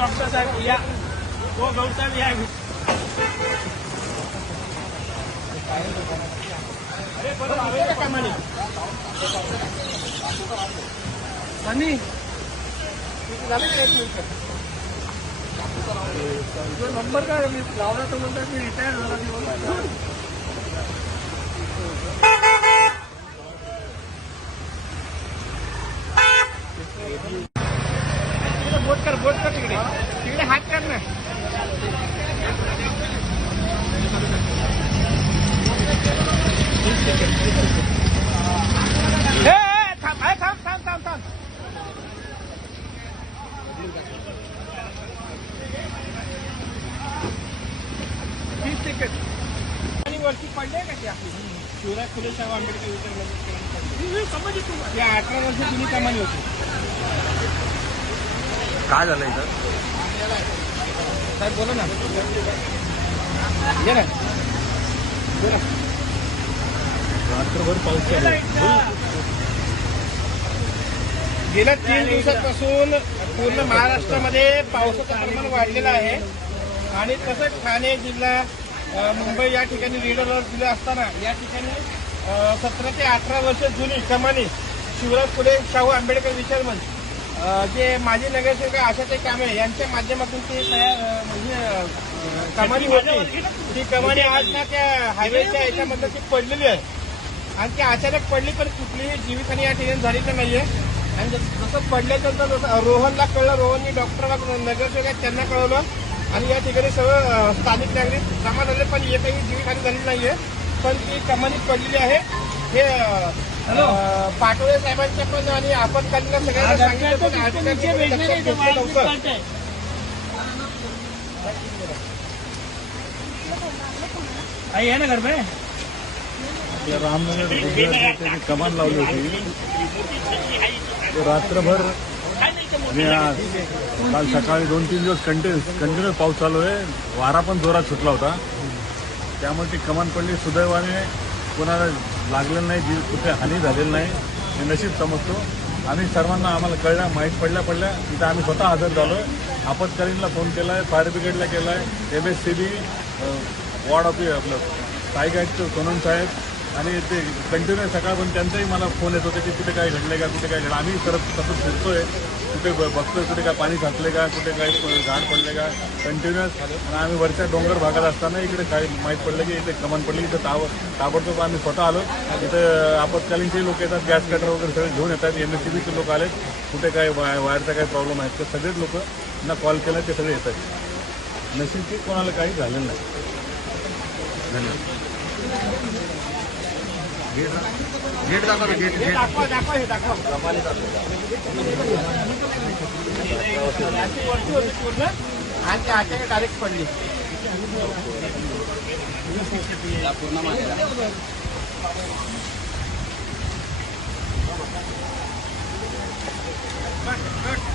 Doctor साहेब या. हो गौसाहेब या अरे बरं का कामाने? आणि? झाले का एक मिनिट? नंबर काय मी लावला तर म्हणतात मी रिटायर झाला मी म्हणलं, तिकडे बोट कर बोट कर तिकडे. तिकडे हात कर ना. थांब थांब थांब थांब थांब. तीस सेकंड आणि वरती पडले का ते आपली? शिवराज फुले शाहू आंबेडकर विचारलं या अठरा वर्ष जुनी कमानी होती. काय झालं इथं? साहेब बोला ना. ये ना. बोला रात्रभर पाऊस गेल्या तीन दिवसांपासून पूर्ण महाराष्ट्रामध्ये पावसाचं प्रमाण वाढलेलं आहे. आणि तसंच ठाणे जिल्हा अ, मुंबई या ठिकाणी लीडरवर दिलं असताना या ठिकाणी सतरा ते अठरा वर्ष जुनी कमानी शिवराज फुले शाहू आंबेडकर विचारमंच अ, जे माजी नगरसेवक आशाताई कांबळे यांच्या माध्यमातून ते म्हणजे कमानी होती. ती कमानी आज ना त्या हायवेच्या याच्यामधलं ती पडलेली आहे. आणि ती अचानक पडली पण कुठलीही जीवितहानी या ठिकाणी झालेली नाहीये. आणि जस- पडल्यानंतर जसं रोहनला कळलं रोहननी डॉक्टरला नगरसेवक त्यांना कळवलं. आणि या ठिकाणी सर्व स्थानिक नागरिक जमा झाले पण एकही जीवितहानी झालेली नाहीये. पण ती कमानी पडलेली आहे. हे पाटोळे साहेबांच्या पण आणि आपत्कालीन सगळ्यांना सांगितलं पण अधिकाऱ्यांनी लक्षात घेतलं नव्हतं. आई आहे ना घर रामनगर त्यांनी कमान लावली होती. ते रात्रभर आणि आज काल सकाळी दोन तीन दिवस कंटिन्यू कंटिन्यू पाऊस चालू आहे. वारा पण जोरात सुटला होता. त्यामुळे ती कमान पडली. सुदैवाने कोणाला लागलेलं नाही जीव कुठे हानी झालेली नाही हे नशीब समजतो. आम्ही सर्वांना आम्हाला कळल्या माहीत पडल्या पडल्या तिथं आम्ही स्वतः हजर झालो. आपत्कालीनला फोन केला आहे फायर ब्रिगेडला केला आहे M S C B ward office आपलं टायगाईडचं सोनम साहेब आणि ते कंटिन्यू सकाळपर्यंत त्यांचाही मला फोन येत होते की कुठे काय घडले का कुठे काय घडलं? आम्ही सरत सतत फिरतोय. कुठे ब- बघतोय कुठे काय पाणी साचले का कुठे काय घाण झाड पडले का? कंटिन्युअस आणि आम्ही वरच्या डोंगर भागात असताना इकडे काय माहीत पडलं की इथे कमान पडली इथं ताब ताबडतोब आम्ही स्वतः आलो. इथं आपत्कालीनचे लोक येतात गॅस कटर वगैरे सगळे घेऊन येतात एम एस सी बीचे लोक आलेत. कुठे काय वाय वायरचा काय प्रॉब्लेम आहे ते सगळेच लोक ना कॉल केला ते सगळे येतात. नशीब की कोणाला काही झालेलं नाही. धन्यवाद. गेट दाखवा गेट गेट. दाखवा दाखवा हे दाखवा. अशी डायरेक्ट होती पूर्ण आणि